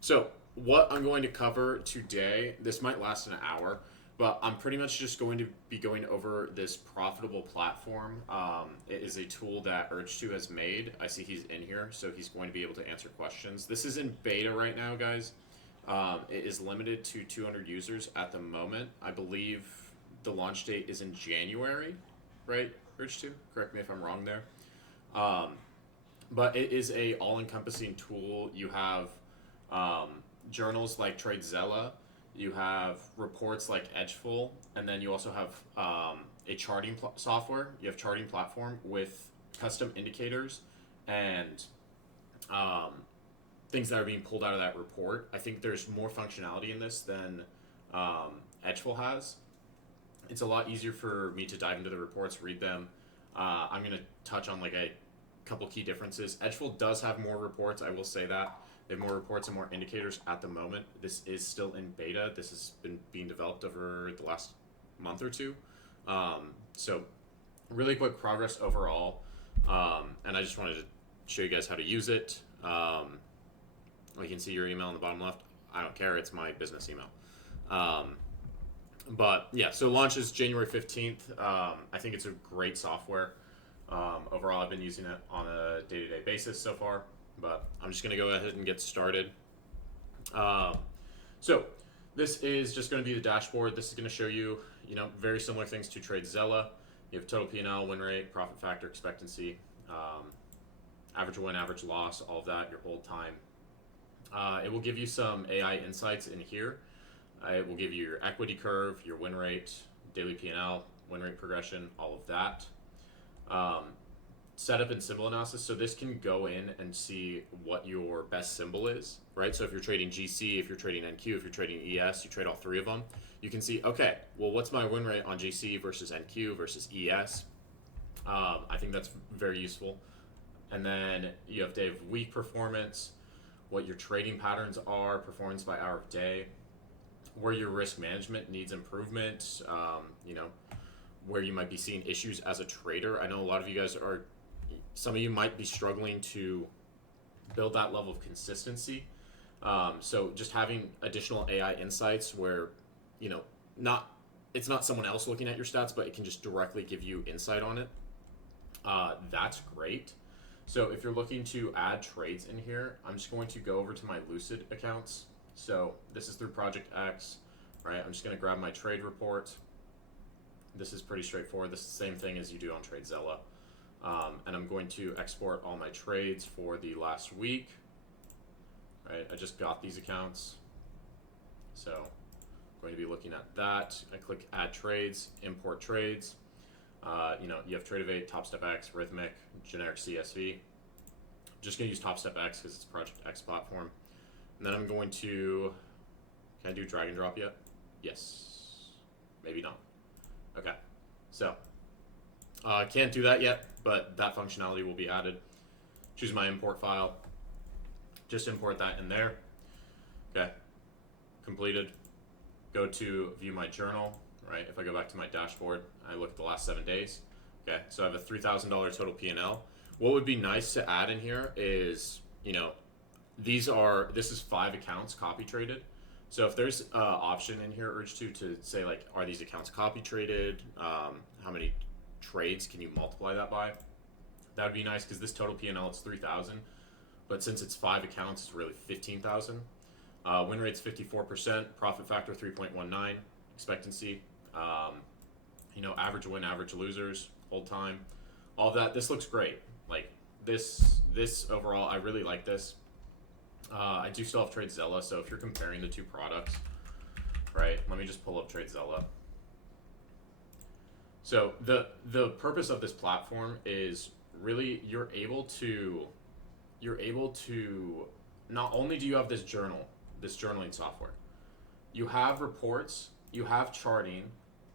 So, what I'm going to cover today, this might last an hour, but I'm pretty much just going to be going over this profitable platform. It is a tool that Urge2 has made. I see he's in here, so he's going to be able to answer questions. This is in beta right now, guys. It is limited to 200 users at the moment. I believe the launch date is in January, right, Urge2? Correct me if I'm wrong there. Um, but it is a all-encompassing tool. You have journals like TradeZella, you have reports like Edgeful, and then you also have a charting software. You have charting platform with custom indicators and um, things that are being pulled out of that report. I think there's more functionality in this than Edgeful has. It's a lot easier for me to dive into the reports, read them. I'm going to touch on like a couple key differences. Edgeful does have more reports, I will say that. They have more reports and more indicators at the moment. This is still in beta. This has been being developed over the last month or two. So really quick progress overall. And I just wanted to show you guys how to use it. You can see your email in the bottom left. I don't care. It's my business email. But yeah, so launch is January 15th. I think it's a great software. Overall, I've been using it on a day-to-day basis so far, but I'm just going to go ahead and get started. So this is just going to be the dashboard. This is going to show you, very similar things to TradeZella. You have total P&L, win rate, profit factor, expectancy, average win, average loss, all of that, your hold time. It will give you some AI insights in here. It will give you your equity curve, your win rate, daily P&L, win rate progression, all of that. Setup and symbol analysis. So this can go in and see what your best symbol is, right? So if you're trading GC, if you're trading NQ, if you're trading ES, you trade all three of them. You can see, okay, well, what's my win rate on GC versus NQ versus ES? I think that's very useful. And then you have day of week performance, what your trading patterns are, performance by hour of day, where your risk management needs improvement, where you might be seeing issues as a trader. I know a lot of you guys some of you might be struggling to build that level of consistency. So just having additional AI insights where, it's not someone else looking at your stats, but it can just directly give you insight on it. That's great. So if you're looking to add trades in here, I'm just going to go over to my Lucid accounts. So this is through Project X, right? I'm just going to grab my trade report. This is pretty straightforward. This is the same thing as you do on TradeZella. And I'm going to export all my trades for the last week, right? I just got these accounts. So I'm going to be looking at that. I click Add Trades, Import Trades. You have Trade of 8, Top Step X, Rhythmic, generic CSV. I'm just going to use Top Step X because it's Project X platform. And then I'm going to, can I do drag and drop yet? Yes, maybe not. Okay, so can't do that yet, but that functionality will be added. Choose my import file, just import that in there. Okay, completed. Go to view my journal, right? If I go back to my dashboard, I look at the last 7 days. Okay, so I have a $3,000 total P&L. What would be nice to add in here is, this is 5 accounts copy traded. So if there's an option in here, Urge2, to say like, are these accounts copy traded? How many trades can you multiply that by? That would be nice because this total P&L it's 3,000, but since it's 5 accounts, it's really 15,000. Win rate's 54%, profit factor 3.19, expectancy, average win, average losers, hold time, all of that. This looks great. Like this overall, I really like this. I do still have TradeZella, so if you're comparing the two products, right, let me just pull up TradeZella. So the purpose of this platform is really you're able to not only do you have this journaling software, you have reports, you have charting,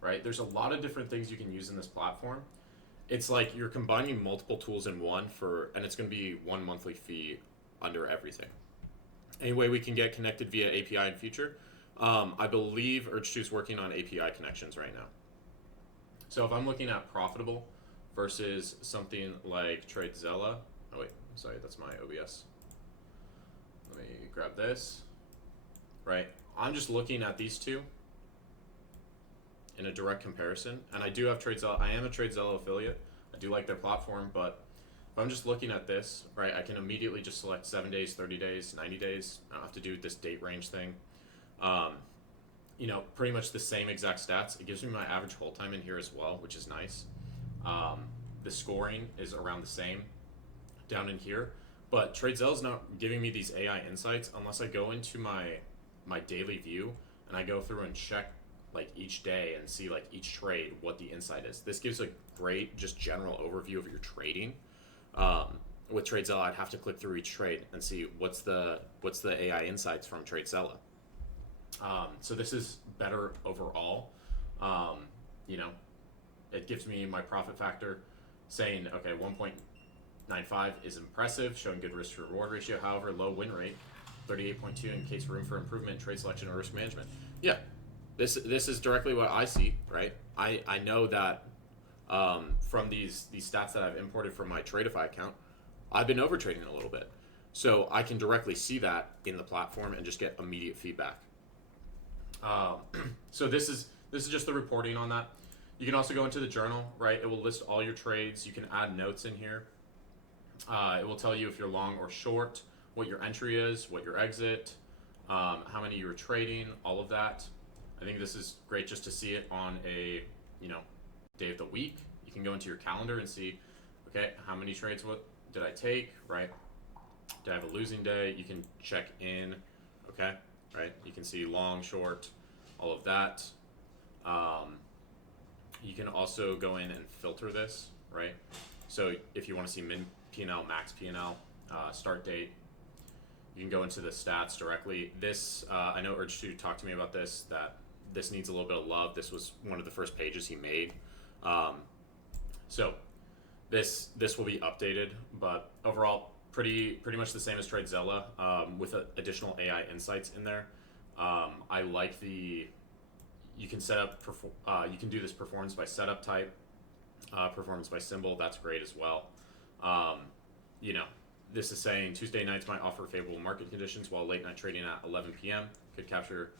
right? There's a lot of different things you can use in this platform. It's like you're combining multiple tools in one and it's going to be one monthly fee under everything. Any way we can get connected via API in future? I believe Urge2 is working on API connections right now. So if I'm looking at Profitabul versus something like TradeZella, oh wait, sorry, that's my OBS. Let me grab this. right? I'm just looking at these two in a direct comparison, and I do have TradeZella. I am a TradeZella affiliate. I do like their platform, but if I'm just looking at this, right, I can immediately just select 7 days, 30 days, 90 days. I don't have to do this date range thing. Pretty much the same exact stats. It gives me my average hold time in here as well, which is nice. The scoring is around the same down in here, but TradeZella is not giving me these AI insights unless I go into my daily view and I go through and check like each day and see like each trade what the insight is. This gives a great just general overview of your trading. With TradeZella, I'd have to click through each trade and see what's the AI insights from TradeZella. So this is better overall. It gives me my profit factor saying, okay, 1.95 is impressive, showing good risk to reward ratio. However, low win rate, 38.2 indicates room for improvement, trade selection, or risk management. Yeah, this is directly what I see, right? I know that from these stats that I've imported from my Tradeify account, I've been over trading a little bit. So I can directly see that in the platform and just get immediate feedback. So this is just the reporting on that. You can also go into the journal, right? It will list all your trades. You can add notes in here. It will tell you if you're long or short, what your entry is, what your exit, how many you were trading, all of that. I think this is great just to see it on a day of the week. You can go into your calendar and see, okay, how many trades what did I take, right? Did I have a losing day? You can check in, okay, right? You can see long, short, all of that. You can also go in and filter this, right? So if you want to see min P&L, max P&L, start date, you can go into the stats directly. This, I know Urge2 talked to me about this, that this needs a little bit of love. This was one of the first pages he made. So this will be updated, but overall, pretty much the same as TradeZella, with additional AI insights in there. I like you can set up, you can do this performance by setup type, performance by symbol. That's great as well. This is saying Tuesday nights might offer favorable market conditions, while late night trading at 11 p.m. could capture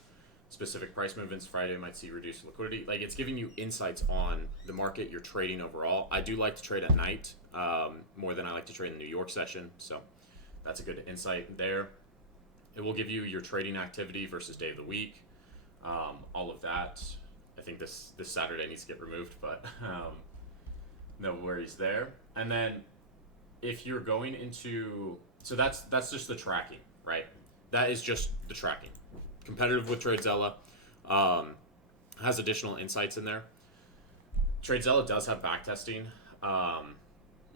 specific price movements. Friday might see reduced liquidity. Like, it's giving you insights on the market you're trading overall. I do like to trade at night more than I like to trade in the New York session, so that's a good insight there. It will give you your trading activity versus day of the week, all of that. I think this Saturday needs to get removed, but no worries there. And then if you're going into, so that's just the tracking, right? That is just the tracking. Competitive with TradeZella, has additional insights in there. TradeZella does have backtesting.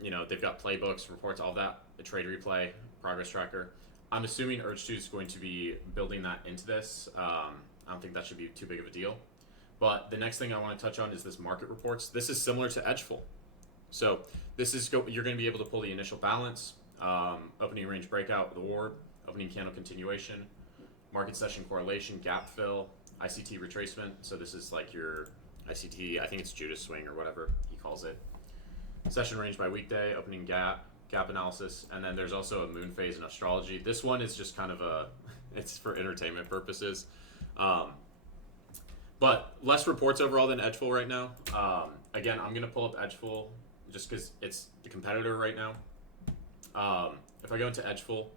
They've got playbooks, reports, all that, a trade replay, progress tracker. I'm assuming Urge2 is going to be building that into this. I don't think that should be too big of a deal. But the next thing I want to touch on is this market reports. This is similar to Edgeful. So this is you're going to be able to pull the initial balance, opening range breakout with orb, opening candle continuation, market session correlation, gap fill, ICT retracement. So this is like your ICT, I think it's Judas swing or whatever he calls it. Session range by weekday, opening gap analysis, and then there's also a moon phase in astrology. This one is just kind of it's for entertainment purposes. But less reports overall than Edgeful right now. Again, I'm going to pull up Edgeful just because it's the competitor right now. If I go into Edgeful,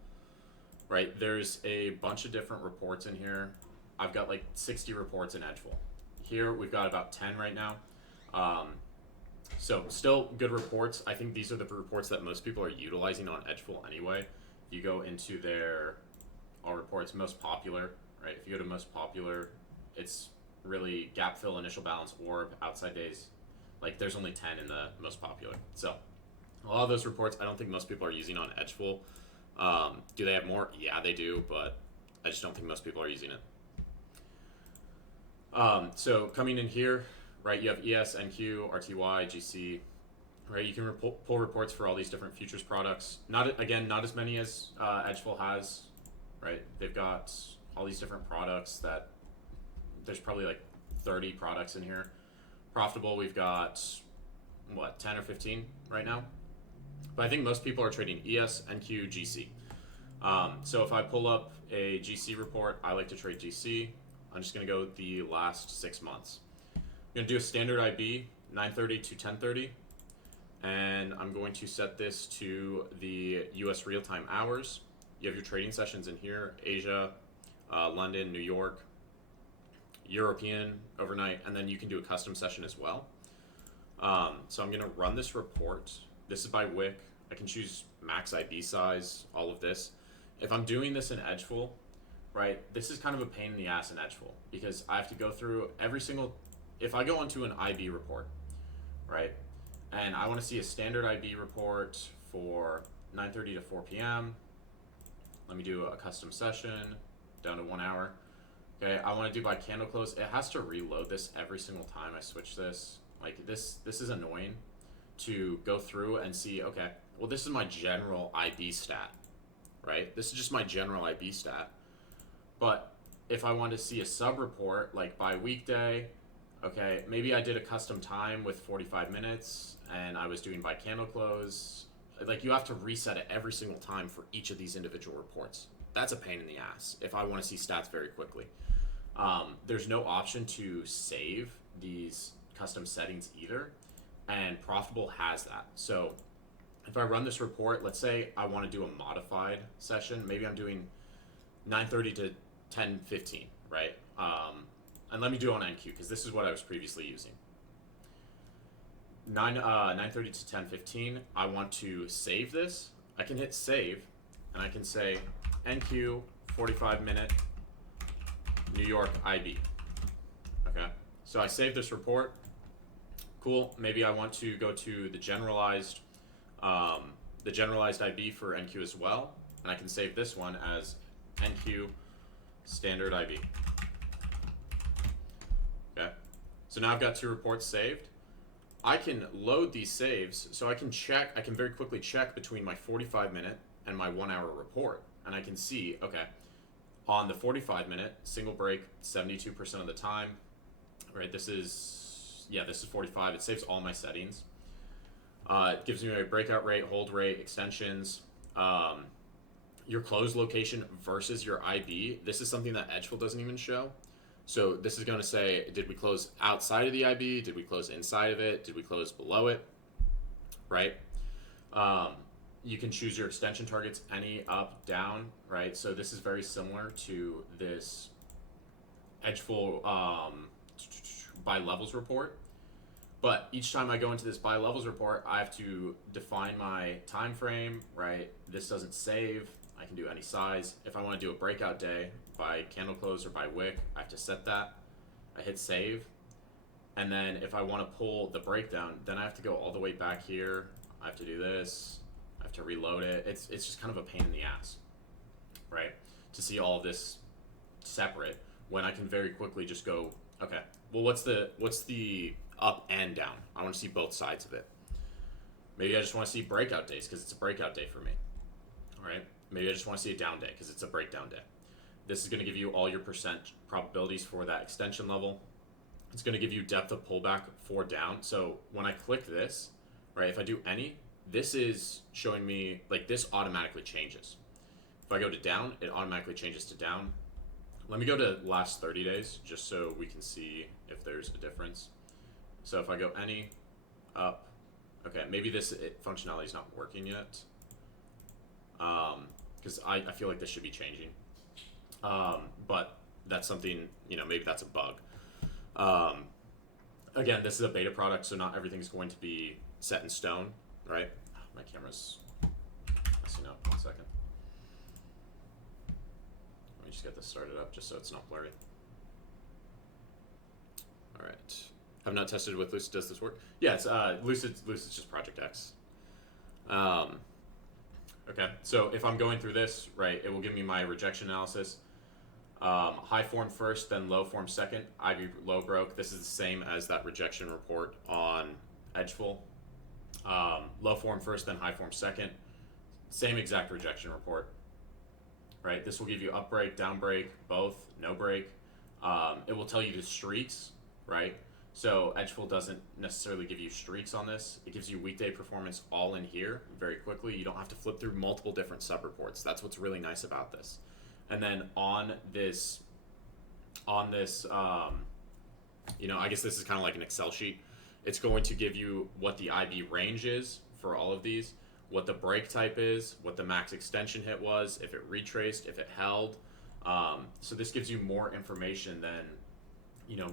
right, there's a bunch of different reports in here. I've got like 60 reports in Edgeful. Here we've got about 10 right now. So still good reports. I think these are the reports that most people are utilizing on Edgeful anyway. If you go into their all reports, most popular, right? If you go to most popular, it's really gap fill, initial balance, orb, outside days. Like there's only 10 in the most popular. So a lot of those reports I don't think most people are using on Edgeful. Do they have more? Yeah, they do, but I just don't think most people are using it. So coming in here, right, you have ES, NQ, RTY, GC, right? You can pull reports for all these different futures products. Not as many as Edgeful has, right? They've got all these different products that there's probably like 30 products in here. Profitabul, we've got, 10 or 15 right now? But I think most people are trading ES, NQ, GC. So if I pull up a GC report, I like to trade GC. I'm just going to go the last 6 months. I'm going to do a standard IB, 9:30 to 10:30. And I'm going to set this to the US real-time hours. You have your trading sessions in here, Asia, London, New York, European overnight, and then you can do a custom session as well. So I'm going to run this report. This is by wick. I can choose max IB size, all of this. If I'm doing this in Edgeful, right, this is kind of a pain in the ass in Edgeful because I have to go through every single, if I go onto an IB report, right, and I want to see a standard IB report for 9:30 to 4 p.m. Let me do a custom session down to 1 hour. Okay, I want to do by candle close. It has to reload this every single time I switch this. Like this is annoying to go through and see, okay, well, this is my general IB stat, right? This is just my general IB stat. But if I want to see a sub report, like by weekday, okay, maybe I did a custom time with 45 minutes and I was doing by candle close. Like you have to reset it every single time for each of these individual reports. That's a pain in the ass if I want to see stats very quickly. There's no option to save these custom settings either, and Profitable has that. So if I run this report, let's say I want to do a modified session, maybe I'm doing 9:30 to 10:15, right? And let me do it on NQ because this is what I was previously using. 9:30 to 10:15. I want to save this. I can hit save, and I can say NQ 45-minute New York IB. Okay, so I saved this report. Cool. Maybe I want to go to the generalized IB for NQ as well, and I can save this one as NQ standard IB. Okay, so now I've got 2 reports saved. I can load these saves, so I can very quickly check between my 45-minute and my 1-hour report, and I can see, okay, on the 45-minute single break 72% of the time, right? This is 45. It saves all my settings. It gives me a breakout rate, hold rate, extensions, your close location versus your IB. This is something that Edgeful doesn't even show. So this is going to say, did we close outside of the IB? Did we close inside of it? Did we close below it? Right? You can choose your extension targets, any, up, down, right? So this is very similar to this Edgeful by levels report. But each time I go into this by levels report, I have to define my time frame, right? This doesn't save. I can do any size. If I want to do a breakout day by candle close or by wick, I have to set that. I hit save. And then if I want to pull the breakdown, then I have to go all the way back here. I have to do this. I have to reload it. It's just kind of a pain in the ass, right? To see all of this separate when I can very quickly just go, okay, well, what's the up and down? I want to see both sides of it. Maybe I just want to see breakout days because it's a breakout day for me. All right. Maybe I just want to see a down day because it's a breakdown day. This is going to give you all your percent probabilities for that extension level. It's going to give you depth of pullback for down. So when I click this, right, if I do any, this is showing me, like, this automatically changes. If I go to down, it automatically changes to down. Let me go to last 30 days just so we can see if there's a difference. So if I go any, up, okay, maybe this functionality is not working yet. Because I feel like this should be changing. But that's something, maybe that's a bug. Again, this is a beta product, so not everything's going to be set in stone, right? My camera's messing up. 1 second. Let me just get this started up just so it's not blurry. All right. Have not tested with Lucid. Does this work? Yeah, it's Lucid's just Project X. Okay, so if I'm going through this, right, it will give me my rejection analysis. High form first, then low form second. IB low broke. This is the same as that rejection report on Edgeful. Low form first, then high form second. Same exact rejection report. Right, this will give you up break, down break, both, no break. It will tell you the streaks, right? So Edgeful doesn't necessarily give you streaks on this. It gives you weekday performance all in here very quickly. You don't have to flip through multiple different sub-reports. That's what's really nice about this. And then on this, I guess this is kind of like an Excel sheet. It's going to give you what the IB range is for all of these, what the break type is, what the max extension hit was, if it retraced, if it held. So this gives you more information than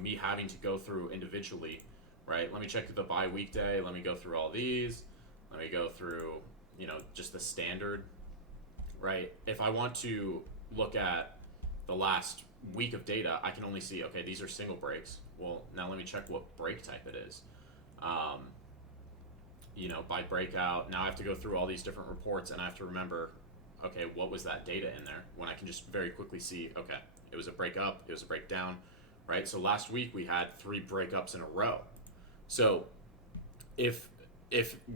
me having to go through individually, right? Let me check the buy weekday. Let me go through all these. Let me go through, just the standard, right? If I want to look at the last week of data, I can only see, okay, these are single breaks. Well, now let me check what break type it is. By breakout, now I have to go through all these different reports and I have to remember, okay, what was that data in there? When I can just very quickly see, okay, it was a break up, it was a break down, right? So last week we had 3 breakups in a row. So if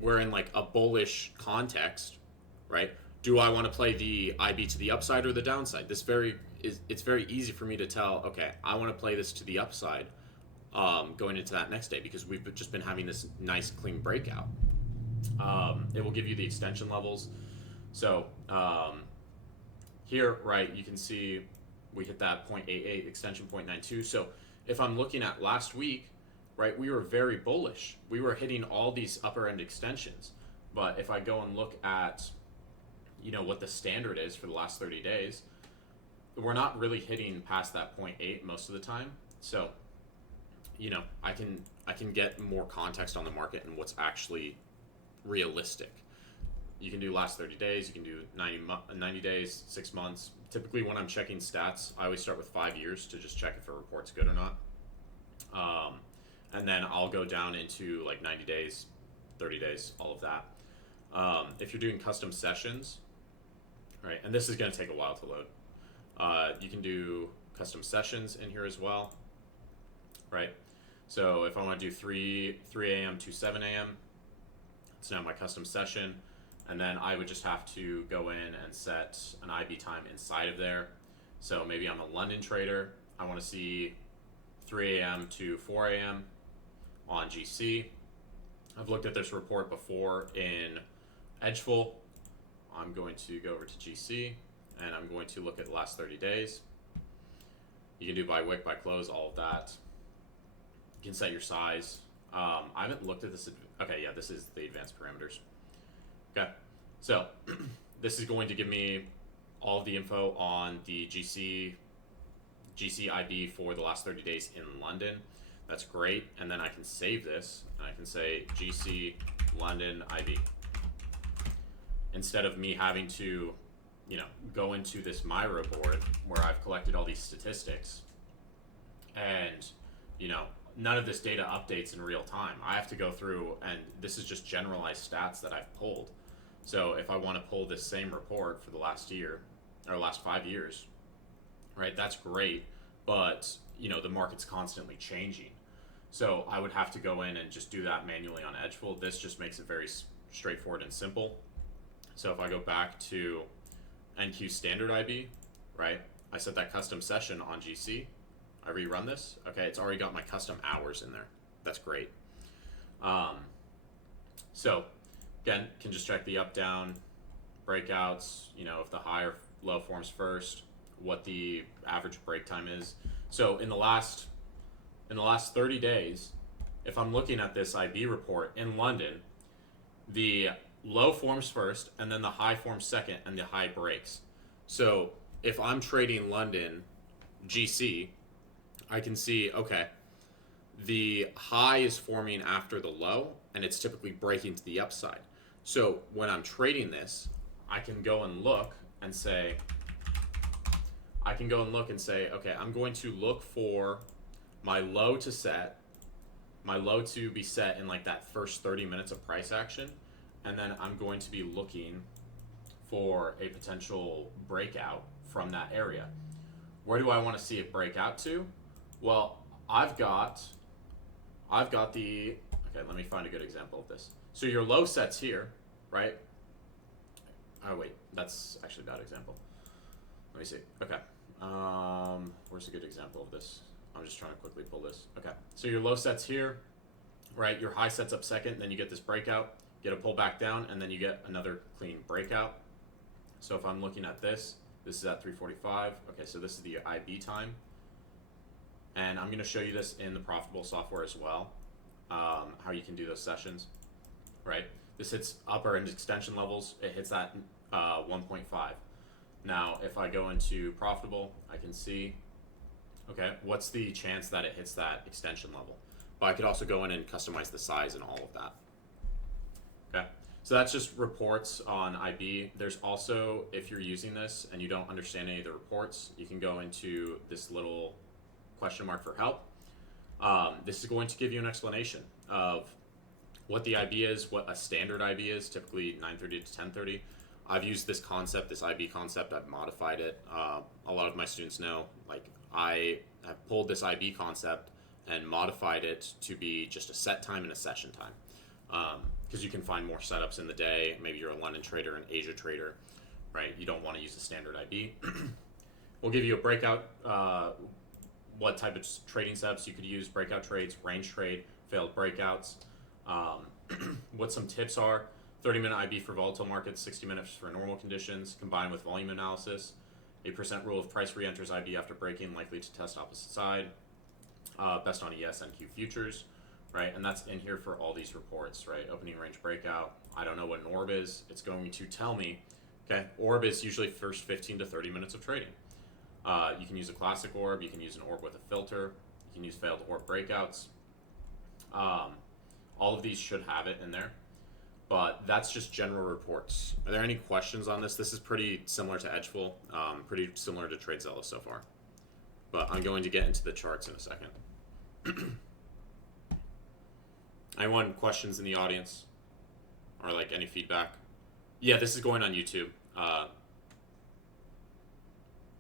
we're in like a bullish context, right? Do I want to play the IB to the upside or the downside? It's very easy for me to tell, okay, I want to play this to the upside going into that next day because we've just been having this nice clean breakout. It will give you the extension levels. So here, right, you can see we hit that 0.88, extension 0.92. So if I'm looking at last week, right, we were very bullish. We were hitting all these upper end extensions. But if I go and look at, what the standard is for the last 30 days, we're not really hitting past that 0.8 most of the time. So, I can get more context on the market and what's actually realistic. You can do last 30 days, you can do 90 days, 6 months. Typically when I'm checking stats, I always start with 5 years to just check if a report's good or not. And then I'll go down into like 90 days, 30 days, all of that. If you're doing custom sessions, right, and this is going to take a while to load, you can do custom sessions in here as well, right? So if I want to do 3 a.m. to 7 a.m., it's now my custom session. And then I would just have to go in and set an IB time inside of there. So maybe I'm a London trader. I want to see 3 a.m. to 4 a.m. on GC. I've looked at this report before in Edgeful. I'm going to go over to GC and I'm going to look at the last 30 days. You can do by wick, by close, all of that. You can set your size. I haven't looked at this. Okay, yeah, this is the advanced parameters. Okay, so this is going to give me all of the info on the GC IB for the last 30 days in London. That's great. And then I can save this and I can say GC London IB. Instead of me having to, go into this Miro board where I've collected all these statistics and, none of this data updates in real time. I have to go through, and this is just generalized stats that I've pulled. So if I want to pull this same report for the last year or last 5 years, right, that's great, but the market's constantly changing. So I would have to go in and just do that manually on Edgeful. This just makes it very straightforward and simple. So if I go back to NQ standard IB, right, I set that custom session on GC. I rerun this. Okay, it's already got my custom hours in there. That's great. So again, can just check the up down breakouts, if the high or low forms first, what the average break time is. So in the last 30 days, if I'm looking at this IB report in London, the low forms first and then the high forms second and the high breaks. So if I'm trading London GC, I can see, okay, the high is forming after the low and it's typically breaking to the upside. So when I'm trading this, I can go and look and say, okay, I'm going to look for my low to be set in like that first 30 minutes of price action. And then I'm going to be looking for a potential breakout from that area. Where do I want to see it break out to? Well, I've got the, okay, let me find a good example of this. So your low set's here, right? Oh wait, that's actually a bad example. Let me see. Okay. Where's a good example of this? I'm just trying to quickly pull this. Okay, so your low set's here, right? Your high set's up second, then you get this breakout, get a pull back down, and then you get another clean breakout. So if I'm looking at this is at 3:45. Okay, so this is the IB time. And I'm going to show you this in the Profitable software as well, how you can do those sessions, right? This hits upper and extension levels. It hits at 1.5. Now, if I go into Profitable, I can see, okay, what's the chance that it hits that extension level? But I could also go in and customize the size and all of that. Okay, so that's just reports on IB. There's also, if you're using this and you don't understand any of the reports, you can go into this little question mark for help. This is going to give you an explanation of what the IB is, what a standard IB is, typically 9:30 to 10:30. I've used this concept, this IB concept, I've modified it. A lot of my students know, like, I have pulled this IB concept and modified it to be just a set time and a session time. Because you can find more setups in the day. Maybe you're a London trader, an Asia trader, right? You don't want to use a standard IB. We'll give you a breakout, what type of trading setups you could use, breakout trades, range trade, failed breakouts. What some tips are: 30-minute IB for volatile markets, 60 minutes for normal conditions, combined with volume analysis. 8% rule of price re-enters IB after breaking, likely to test opposite side. Best on ES and Q futures, right? And that's in here for all these reports, right? Opening range breakout. I don't know what an orb is. It's going to tell me, okay? Orb is usually first 15 to 30 minutes of trading. You can use a classic orb. You can use an orb with a filter. You can use failed orb breakouts. All of these should have it in there. But that's just general reports. Are there any questions on this? This is pretty similar to Edgeful, pretty similar to TradeZella so far. But I'm going to get into the charts in a second. Anyone questions in the audience? Or like any feedback? Yeah, this is going on YouTube.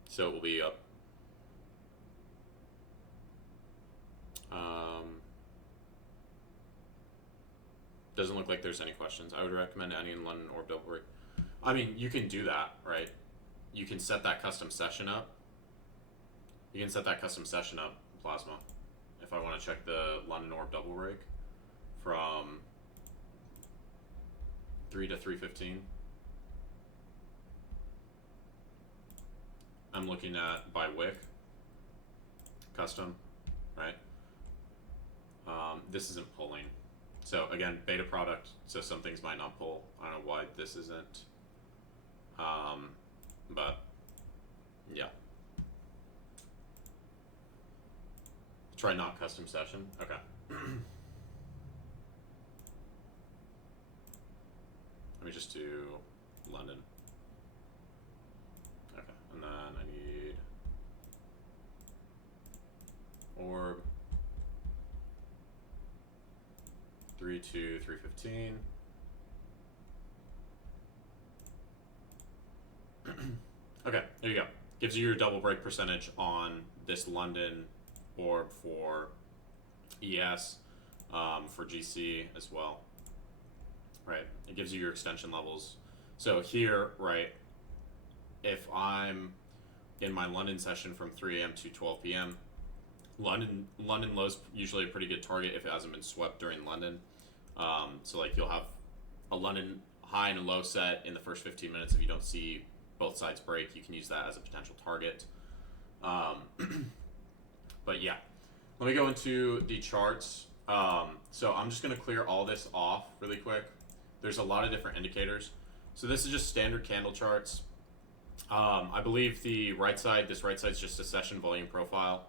So it will be up. Doesn't look like there's any questions. I would recommend any in London or Billboard. I mean, you can do that, right? You can set that custom session up. You can set that custom session up, Plasma. If I want to check the London Orb double rig from 3 to 3:15. I'm looking at by wick, custom, right? This isn't pulling. So again, beta product, so some things might not pull. I don't know why this isn't. But yeah. Try not custom session. Okay. Let me just do London. Okay, and then I need orb 3 to 3:15. Okay, there you go. Gives you your double break percentage on this London orb for ES, for GC as well. Right, it gives you your extension levels. So here, right, if I'm in my London session from 3 a.m. to 12 p.m., London low's usually a pretty good target if it hasn't been swept during London. So like you'll have a London high and a low set in the first 15 minutes. If you don't see both sides break, you can use that as a potential target. But yeah, let me go into the charts. So I'm just going to clear all this off really quick. There's a lot of different indicators. So this is just standard candle charts. I believe the right side, this right side is just a session volume profile.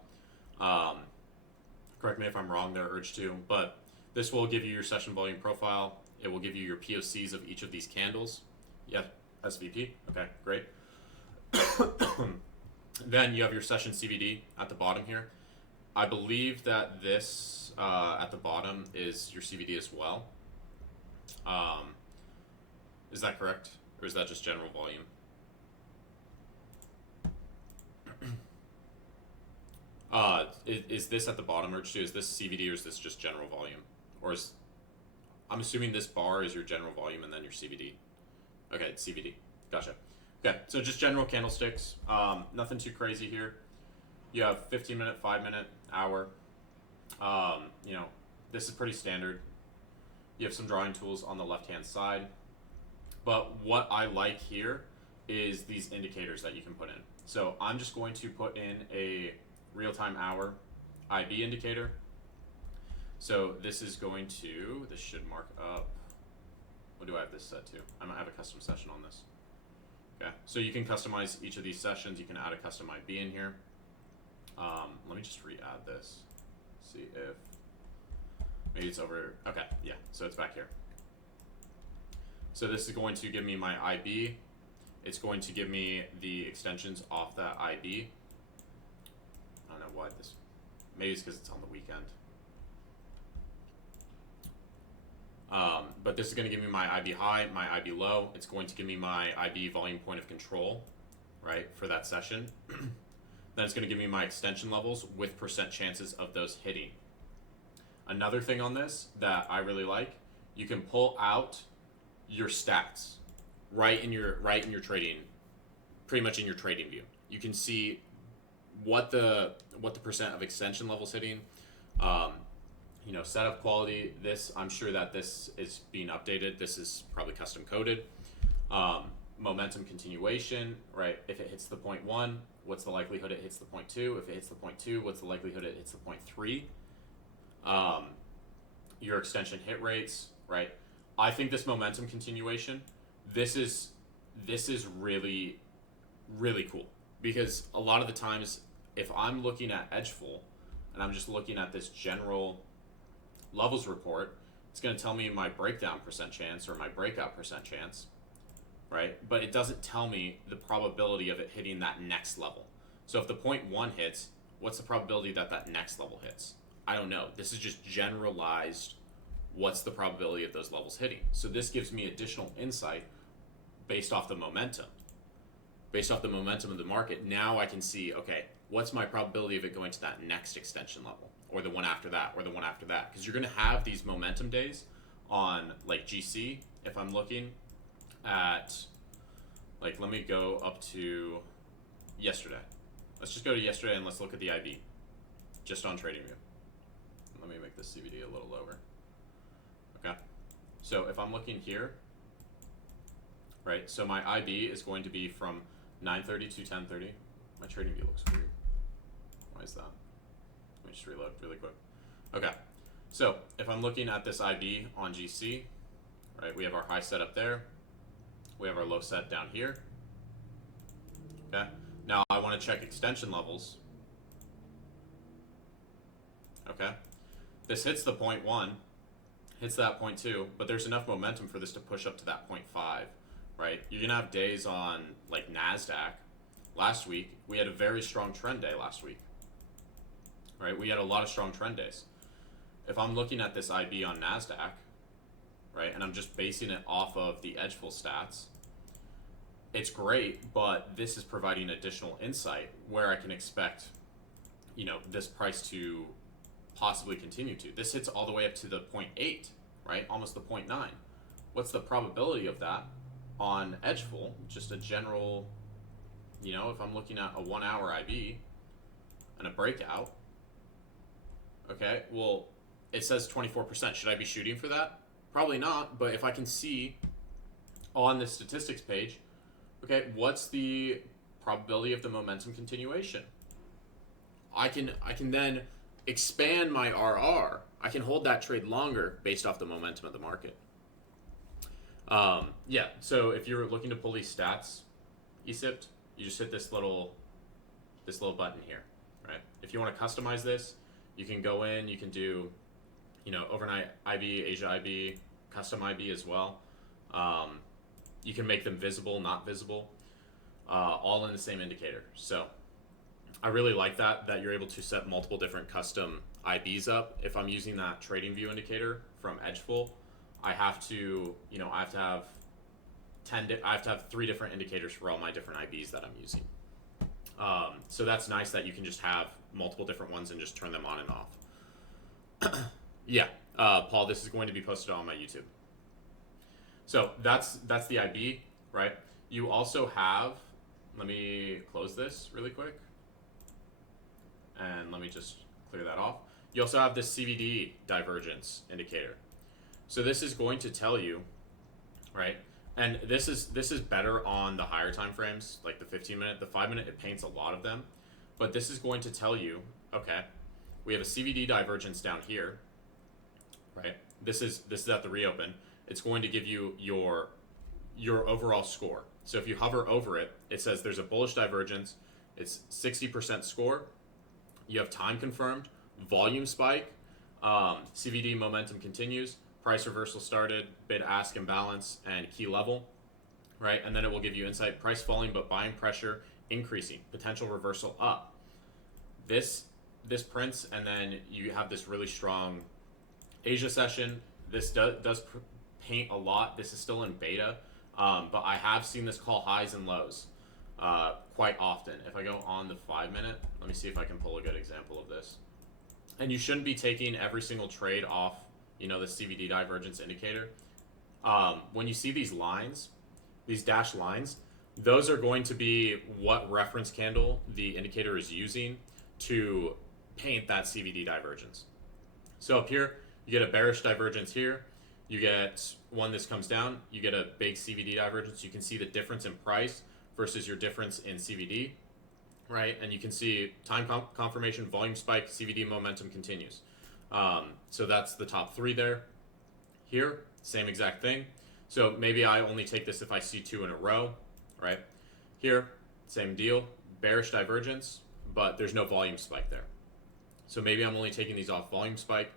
Correct me if I'm wrong there, Urge to, but this will give you your session volume profile. It will give you your POCs of each of these candles. Yeah, SVP. Okay, great. Then you have your session CVD at the bottom here. I believe that this at the bottom is your CVD as well. Is that correct? Or is that just general volume? Is this at the bottom, Urge to? Is this CVD or is this just general volume? Or is, I'm assuming this bar is your general volume and then your CVD. Okay, it's CVD. Gotcha. Okay, so just general candlesticks. Nothing too crazy here. You have 15-minute, 5-minute, hour. You know, this is pretty standard. You have some drawing tools on the left-hand side. But what I like here is these indicators that you can put in. So I'm just going to put in a real-time hour IB indicator. So this is going to, this should mark up, what do I have this set to? I might have a custom session on this. Okay, so you can customize each of these sessions. You can add a custom IB in here. Let me just re-add this. See if, maybe it's over, okay, yeah, so it's back here. So this is going to give me my IB. It's going to give me the extensions off that IB. I don't know why this, maybe it's because it's on the weekend. But this is going to give me my IB high, my IB low. It's going to give me my IB volume point of control, right, for that session. Then it's going to give me my extension levels with percent chances of those hitting. Another thing on this that I really like, you can pull out your stats right in your trading, pretty much in your trading view. You can see what the percent of extension levels hitting. You know, setup quality, this, I'm sure that this is being updated. This is probably custom coded. Momentum continuation, right? If it hits the 0.1, what's the likelihood it hits the 0.2? If it hits the 0.2, what's the likelihood it hits the 0.3? Your extension hit rates, right? I think this momentum continuation, this is really, really cool, because a lot of the times, if I'm looking at Edgeful and I'm just looking at this general levels report, it's going to tell me my breakdown percent chance or my breakout percent chance, right? But it doesn't tell me the probability of it hitting that next level. So if the 0.1 hits, what's the probability that that next level hits? I don't know. This is just generalized. What's the probability of those levels hitting? So this gives me additional insight based off the momentum. Based off the momentum of the market, now I can see, okay, what's my probability of it going to that next extension level, or the one after that, or the one after that? Because you're going to have these momentum days on like GC. If I'm looking at, like, let me go up to yesterday. Let's just go to yesterday and let's look at the IB just on TradingView. Let me make this CVD a little lower. Okay, so if I'm looking here, right, so my IB is going to be from 9:30 to 10:30. My trading view looks weird. Why is that? Let me just reload really quick. Okay, so if I'm looking at this IB on GC, right, we have our high set up there. We have our low set down here. Okay, now I want to check extension levels. Okay, this hits the 0.1, hits that 0.2, but there's enough momentum for this to push up to that 0.5, right? You're gonna have days on like NASDAQ. Last week, we had a very strong trend day last week, right? We had a lot of strong trend days. If I'm looking at this IB on NASDAQ, right, and I'm just basing it off of the Edgeful stats, it's great, but this is providing additional insight where I can expect, you know, this price to possibly continue to. This hits all the way up to the 0.8, right? Almost the 0.9. What's the probability of that on Edgeful? Just a general, you know, if I'm looking at a 1 hour IB and a breakout, okay, well, it says 24%. Should I be shooting for that? Probably not, but if I can see on the statistics page, okay, what's the probability of the momentum continuation? I can then expand my RR. I can hold that trade longer based off the momentum of the market. Yeah, so if you're looking to pull these stats, ESIPT, you just hit this little button here, right? If you want to customize this, you can go in, you can do, you know, overnight IB, Asia IB, custom IB as well. You can make them visible, not visible, all in the same indicator. So I really like that you're able to set multiple different custom IBs up. If I'm using that trading view indicator from Edgeful, I have to have 3 different indicators for all my different IBs that I'm using. So that's nice that you can just have multiple different ones and just turn them on and off. Yeah, Paul, this is going to be posted on my YouTube. So that's the IB, right? You also have, let me close this really quick. and let me just clear that off. You also have this CVD divergence indicator. So this is going to tell you, right? And this is better on the higher time frames, like the 15 minute, the 5 minute. It paints a lot of them, but this is going to tell you, okay, we have a CVD divergence down here, right? This is at the reopen. It's going to give you your overall score. So if you hover over it, it says there's a bullish divergence. It's 60% score. You have time confirmed, volume spike, CVD momentum continues, price reversal started, bid ask imbalance, and key level, right? And then it will give you insight, price falling but buying pressure increasing, potential reversal up. This prints, and then you have this really strong Asia session. This does paint a lot. This is still in beta, but I have seen this call highs and lows quite often. If I go on the 5 minute, let me see if I can pull a good example of this. And you shouldn't be taking every single trade off, the CVD divergence indicator. When you see these lines, these dashed lines, those are going to be what reference candle the indicator is using to paint that CVD divergence. So up here, you get a bearish divergence here. You get one this comes down. You get a big CVD divergence. You can see the difference in price versus your difference in CVD, right? And you can see time confirmation, volume spike, CVD momentum continues. So that's the top three there. Here, same exact thing. So maybe I only take this if I see two in a row, right? Here, same deal, bearish divergence, but there's no volume spike there. So maybe I'm only taking these off volume spike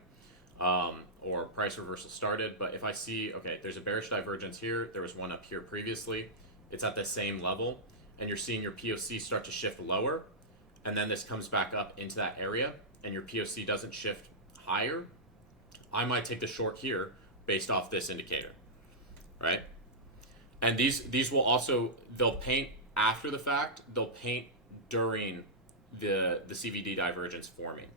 or price reversal started. But if I see, okay, there's a bearish divergence here. There was one up here previously. It's at the same level, and you're seeing your POC start to shift lower, and then this comes back up into that area, and your POC doesn't shift higher. I might take the short here based off this indicator, right? And these will also, they'll paint after the fact, they'll paint during the CVD divergence forming.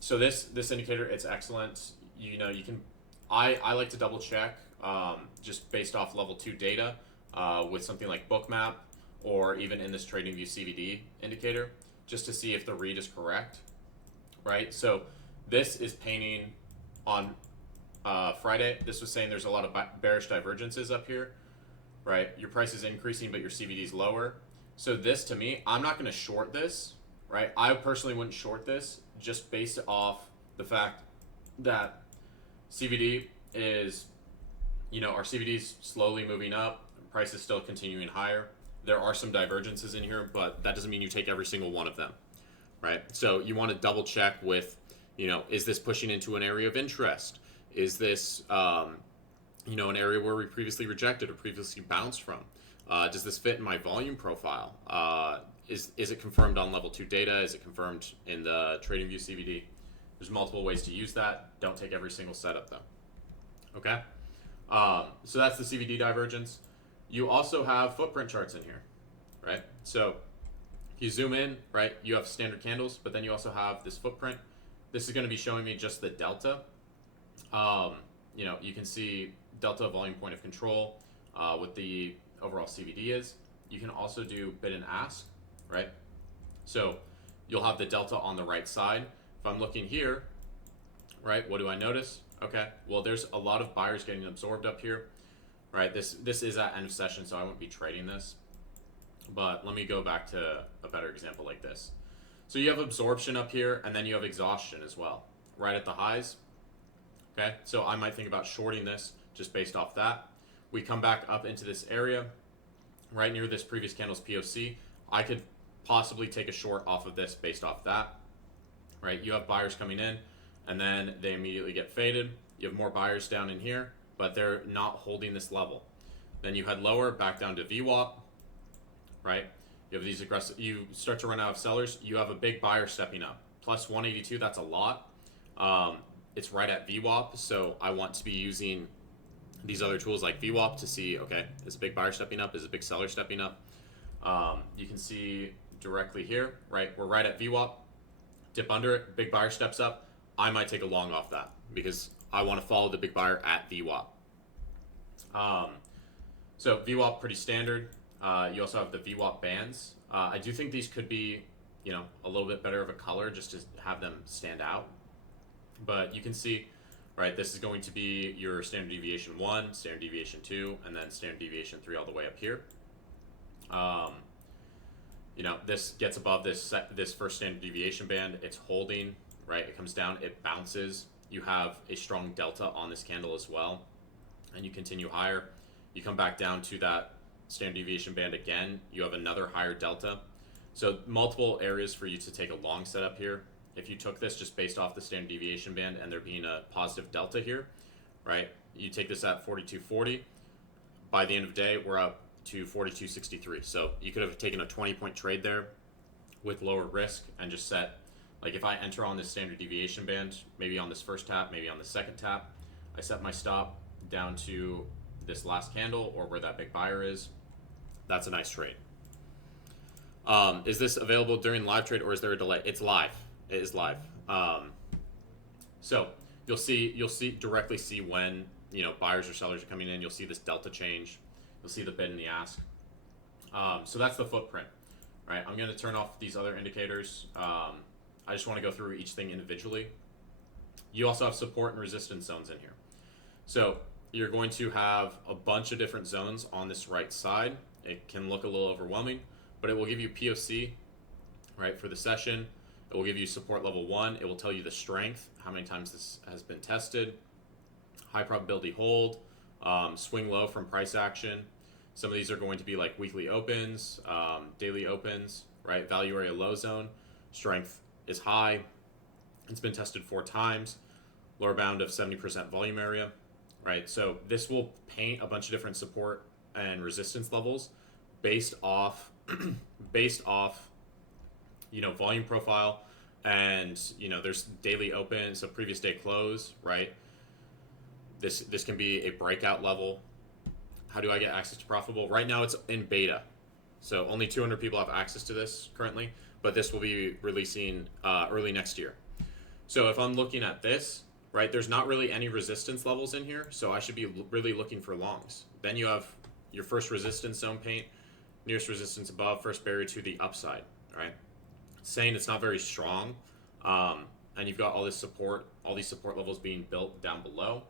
So this indicator, it's excellent. You can, I like to double check just based off level 2 data with something like Bookmap or even in this TradingView CVD indicator, just to see if the read is correct, right? So this is painting on Friday. This was saying there's a lot of bearish divergences up here, right? Your price is increasing, but your CVD is lower. So this, to me, I'm not going to short this, right? I personally wouldn't short this just based off the fact that CVD is, our CVD is slowly moving up. Price is still continuing higher. There are some divergences in here, but that doesn't mean you take every single one of them, right? So you want to double check with, is this pushing into an area of interest? Is this, an area where we previously rejected or previously bounced from? Does this fit in my volume profile? Is it confirmed on level 2 data? Is it confirmed in the TradingView CVD? There's multiple ways to use that. Don't take every single setup though. Okay? So that's the CVD divergence. You also have footprint charts in here, right? So if you zoom in, right, you have standard candles, but then you also have this footprint. This is going to be showing me just the delta. You can see delta volume point of control, what the overall CVD is. You can also do bid and ask, right? So you'll have the delta on the right side. If I'm looking here, right, what do I notice? Okay, well, there's a lot of buyers getting absorbed up here, right? This is at end of session, so I won't be trading this. But let me go back to a better example like this. So you have absorption up here, and then you have exhaustion as well, right at the highs. Okay, so I might think about shorting this just based off that. We come back up into this area, right near this previous candle's POC. I could possibly take a short off of this based off that, right? You have buyers coming in, and then they immediately get faded. You have more buyers down in here, but they're not holding this level. Then you head lower, back down to VWAP, right? You have these aggressive, you start to run out of sellers. You have a big buyer stepping up. Plus 182, that's a lot. It's right at VWAP, so I want to be using these other tools like VWAP to see, okay, is a big buyer stepping up? Is a big seller stepping up? You can see directly here, right? We're right at VWAP. Dip under it, big buyer steps up. I might take a long off that because I want to follow the big buyer at VWAP. So VWAP pretty standard. You also have the VWAP bands. I do think these could be a little bit better of a color just to have them stand out. But you can see, right, this is going to be your standard deviation 1, standard deviation 2, and then standard deviation 3 all the way up here. This gets above this first standard deviation band. It's holding, right? It comes down, it bounces. You have a strong delta on this candle as well, and you continue higher. You come back down to that standard deviation band again. You have another higher delta. So multiple areas for you to take a long setup here. If you took this just based off the standard deviation band and there being a positive delta here, right? You take this at 42.40. By the end of the day, we're up to 42.63. So you could have taken a 20-point trade there with lower risk and just set, like if I enter on this standard deviation band, maybe on this first tap, maybe on the second tap, I set my stop down to this last candle or where that big buyer is. That's a nice trade. Is this available during live trade or is there a delay? It's live. It is live. So you'll directly see when buyers or sellers are coming in. You'll see this delta change. You'll see the bid and the ask. So that's the footprint, right? I'm going to turn off these other indicators. I just want to go through each thing individually. You also have support and resistance zones in here. So you're going to have a bunch of different zones on this right side. It can look a little overwhelming, but it will give you POC, right, for the session. It will give you support level 1. It will tell you the strength, how many times this has been tested, high probability hold, swing low from price action. Some of these are going to be like weekly opens, daily opens, right? Value area low zone, strength is high. It's been tested 4 times, lower bound of 70% volume area, right? So this will paint a bunch of different support and resistance levels based off volume profile, and there's daily open, so previous day close, right? This can be a breakout level. How do I get access to Profitabul? Right now it's in beta, so only 200 people have access to this currently, but this will be releasing early next year. So if I'm looking at this, right, there's not really any resistance levels in here, so I should be really looking for longs. Then you have your first resistance zone paint, nearest resistance above, first barrier to the upside, right? Saying it's not very strong, and you've got all these support levels being built down below.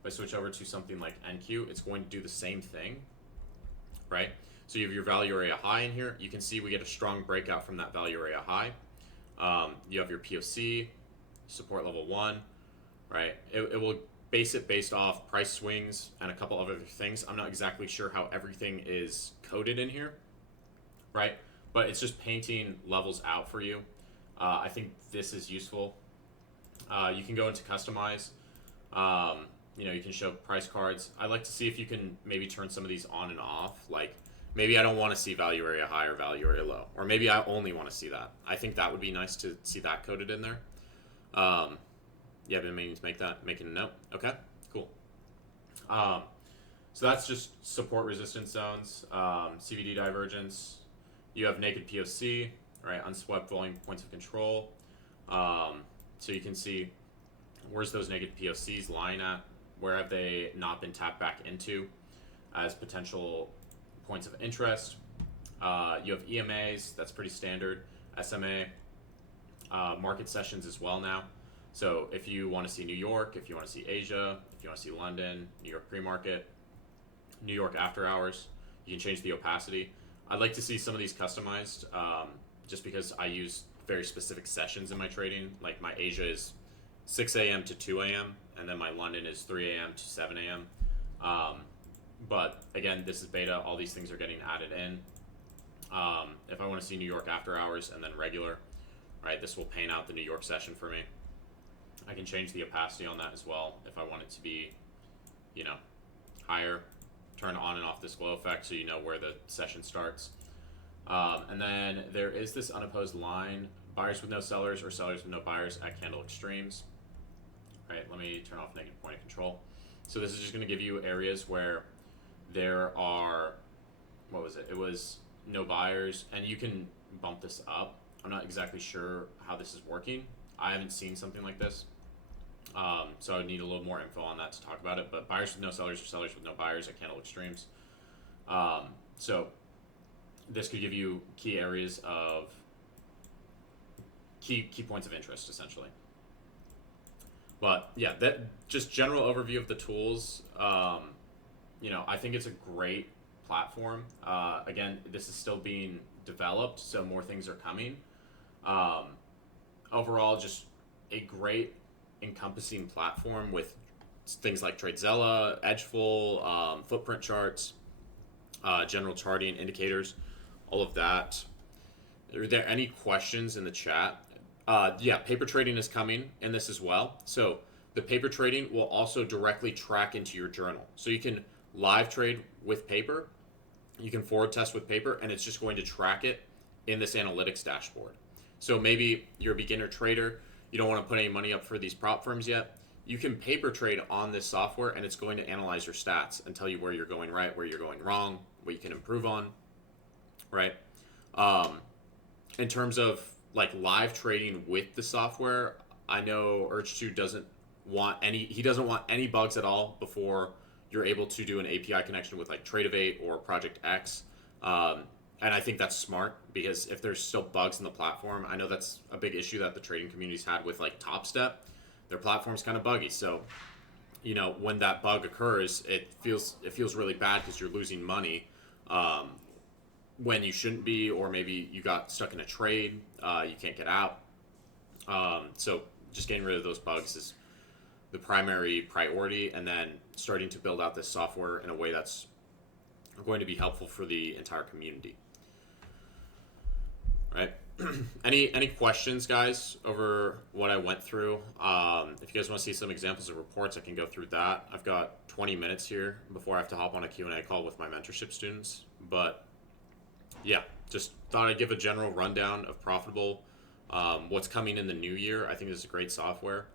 If I switch over to something like NQ, it's going to do the same thing, right? So you have your value area high in here. You can see we get a strong breakout from that value area high. You have your POC, support level 1, right? It will base it based off price swings and a couple other things. I'm not exactly sure how everything is coded in here, right? But it's just painting levels out for you. I think this is useful. You can go into customize. You can show price cards. I like to see if you can maybe turn some of these on and off. Like maybe I don't want to see value area high or value area low, or maybe I only want to see that. I think that would be nice to see that coded in there. Yeah, I've been meaning to making a note. Okay, cool. So that's just support resistance zones, CVD divergence. You have naked POC, right? Unswept volume points of control. So you can see where's those naked POCs lying at? Where have they not been tapped back into as potential points of interest? You have EMAs, that's pretty standard. SMA, market sessions as well now. So if you want to see New York, if you want to see Asia, if you want to see London, New York pre-market, New York after hours, you can change the opacity. I'd like to see some of these customized just because I use very specific sessions in my trading. Like my Asia is 6 a.m. to 2 a.m. and then my London is 3 a.m. to 7 a.m. But again, this is beta. All these things are getting added in. If I want to see New York after hours and then regular, right, this will paint out the New York session for me. I can change the opacity on that as well if I want it to be, higher. Turn on and off this glow effect so you know where the session starts. And then there is this unopposed line, buyers with no sellers or sellers with no buyers at candle extremes. Right, let me turn off negative point of control. So this is just going to give you areas where there are, it was no buyers, and you can bump this up. I'm not exactly sure how this is working. I haven't seen something like this. So I would need a little more info on that to talk about it, but buyers with no sellers or sellers with no buyers at candle extremes. So this could give you key areas of key points of interest essentially. But yeah, that just general overview of the tools. I think it's a great platform. Again, this is still being developed, so more things are coming. Um, Overall, just a great encompassing platform with things like TradeZella, Edgeful, footprint charts, general charting indicators, all of that. Are there any questions in the chat? Yeah, paper trading is coming in this as well. So the paper trading will also directly track into your journal. So you can live trade with paper, you can forward test with paper, and it's just going to track it in this analytics dashboard. So maybe you're a beginner trader, you don't want to put any money up for these prop firms yet. You can paper trade on this software, and it's going to analyze your stats and tell you where you're going right, where you're going wrong, what you can improve on, right? In terms of like live trading with the software, I know Urge2 doesn't want any bugs at all before you're able to do an API connection with like Tradeovate or Project X. And I think that's smart because if there's still bugs in the platform, I know that's a big issue that the trading community's had with like Top Step. Their platform's kind of buggy. So, when that bug occurs, it feels really bad because you're losing money when you shouldn't be, or maybe you got stuck in a trade, you can't get out. So just getting rid of those bugs is the primary priority, and then starting to build out this software in a way that's going to be helpful for the entire community. Right? Any questions, guys, over what I went through? If you guys want to see some examples of reports, I can go through that. I've got 20 minutes here before I have to hop on a Q&A call with my mentorship students. But yeah, just thought I'd give a general rundown of Profitable, what's coming in the new year. I think this is great software.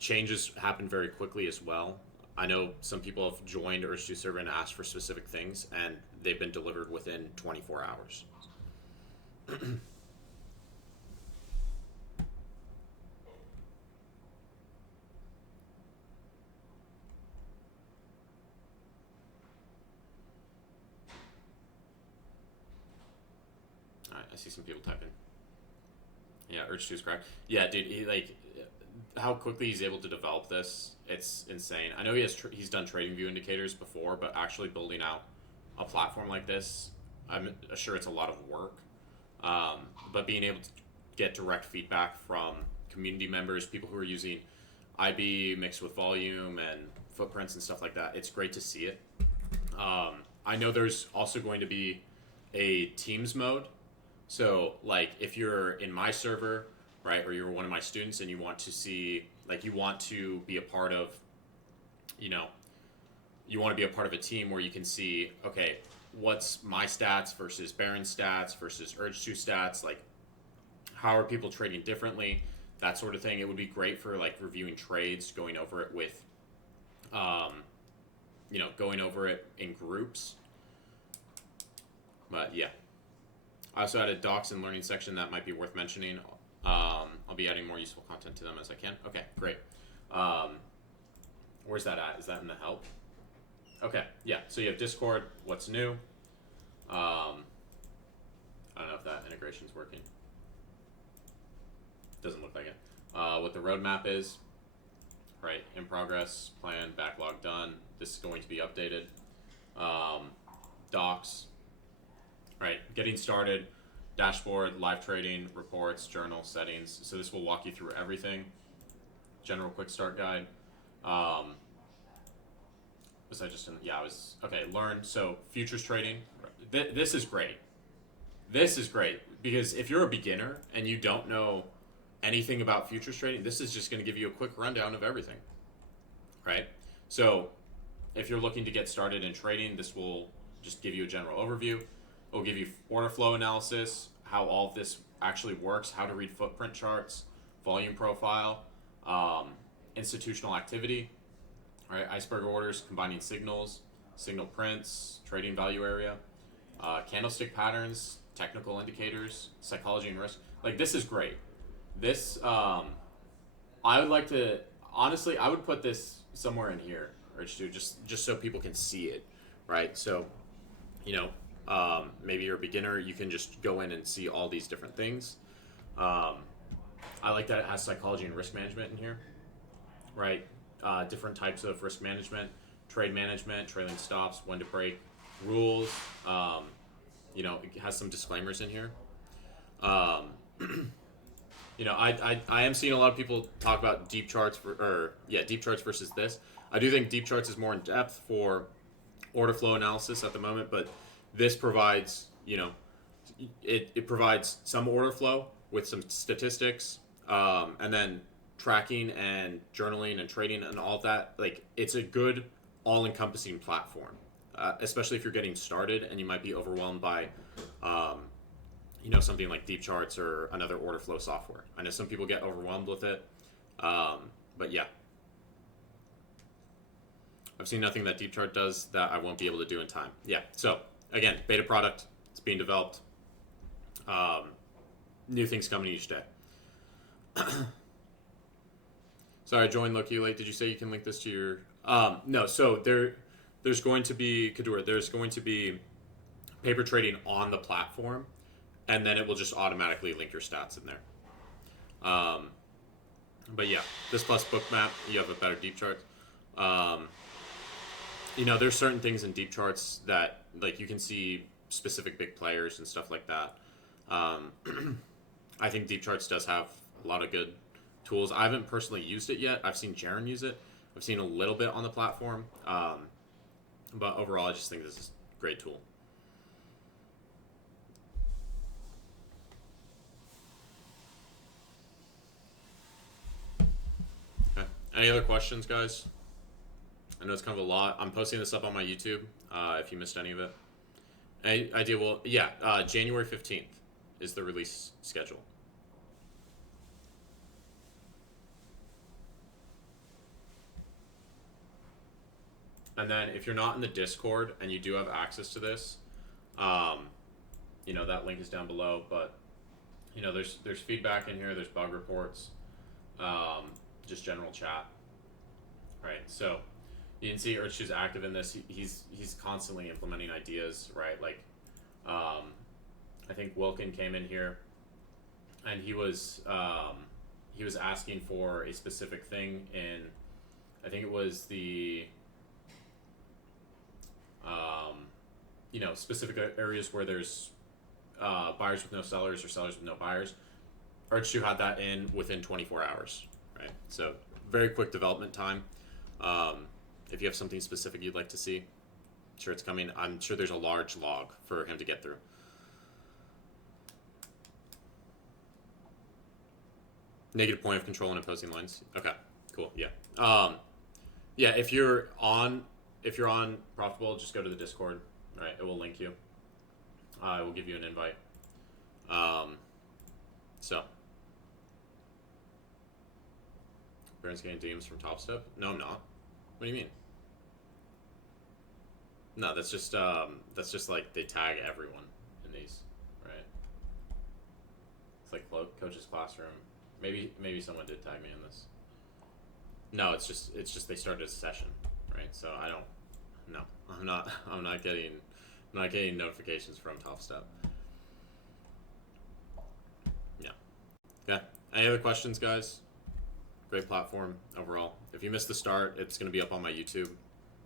Changes happen very quickly as well. I know some people have joined Urge2 server and asked for specific things, and they've been delivered within 24 hours. All right, I see some people typing. Yeah, Urge2 is correct. Yeah, dude, how quickly he's able to develop this, it's insane. I know he's done trading view indicators before, but actually building out a platform like this, I'm sure it's a lot of work. But being able to get direct feedback from community members, people who are using IB mixed with volume and footprints and stuff like that, it's great to see it. I know there's also going to be a Teams mode. So like if you're in my server, right, or you're one of my students and you want to see, like you want to be a part of, you want to be a part of a team where you can see, okay, what's my stats versus Baron's stats versus Urge2 stats, like how are people trading differently, that sort of thing. It would be great for like reviewing trades, going over it with, going over it in groups. But yeah, I also added docs and learning section that might be worth mentioning. I'll be adding more useful content to them as I can. Okay, great. Where's that at? Is that in the help? Okay, yeah. So you have Discord. What's new? I don't know if that integration's working. Doesn't look like it. What the roadmap is, right? In progress, plan, backlog done. This is going to be updated. Docs, right? Getting started. Dashboard, live trading, reports, journal, settings. So this will walk you through everything. General quick start guide. Was I just in? Yeah, I was. Okay, learn. So futures trading. This is great. This is great because if you're a beginner and you don't know anything about futures trading, this is just going to give you a quick rundown of everything. Right? So if you're looking to get started in trading, this will just give you a general overview. It'll give you order flow analysis, how all of this actually works, how to read footprint charts, volume profile, institutional activity, right? Iceberg orders, combining signals, signal prints, trading value area, candlestick patterns, technical indicators, psychology and risk. Like this is great. This, I would like to, honestly, I would put this somewhere in here, Rich, too, just so people can see it, right? So, maybe you're a beginner, you can just go in and see all these different things. I like that it has psychology and risk management in here, right? Different types of risk management, trade management, trailing stops, when to break, rules. It has some disclaimers in here. I am seeing a lot of people talk about deep charts deep charts versus this. I do think deep charts is more in depth for order flow analysis at the moment, but this provides, it provides some order flow with some statistics, and then tracking and journaling and trading and all that. Like, it's a good all-encompassing platform, especially if you're getting started and you might be overwhelmed by something like deep charts or another order flow software. I know some people get overwhelmed with it, but yeah, I've seen nothing that deep chart does that I won't be able to do in time. Yeah, so again, beta product, it's being developed. New things coming each day. Sorry, I joined low-key late. Did you say you can link this to your... No, so there's going to be, Kadur, there's going to be paper trading on the platform, and then it will just automatically link your stats in there. But yeah, this plus Bookmap, you have a better deep chart. There's certain things in deep charts that, like, you can see specific big players and stuff like that. I think deep charts does have a lot of good tools. I haven't personally used it yet. I've seen Jaron use it. I've seen a little bit on the platform. But overall, I just think this is a great tool. Okay. Any other questions, guys? I know it's kind of a lot. I'm posting this up on my YouTube if you missed any of it. Any idea? Well, yeah, January 15th is the release schedule. And then if you're not in the Discord and you do have access to this, that link is down below. But there's feedback in here. There's bug reports, just general chat, right? So you can see Urchu's active in this. He's constantly implementing ideas, right? Like, I think Wilkin came in here, and he was asking for a specific thing in, I think it was the specific areas where there's buyers with no sellers or sellers with no buyers. Urchu had that in within 24 hours, right? So very quick development time. If you have something specific you'd like to see, I'm sure it's coming. I'm sure there's a large log for him to get through. Negative point of control and opposing lines. Okay, cool. Yeah. Yeah. If you're on Profitabul, just go to the Discord. Right, it will link you. I will give you an invite. So, Baron's getting DMs from Top Step. No, I'm not. What do you mean? No, that's just like they tag everyone in these, right? It's like coach's classroom. Maybe someone did tag me in this. No, it's just they started a session, right? So I'm not getting notifications from Top Step. Yeah. Okay. Any other questions, guys? Great platform overall. If you missed the start, it's going to be up on my YouTube.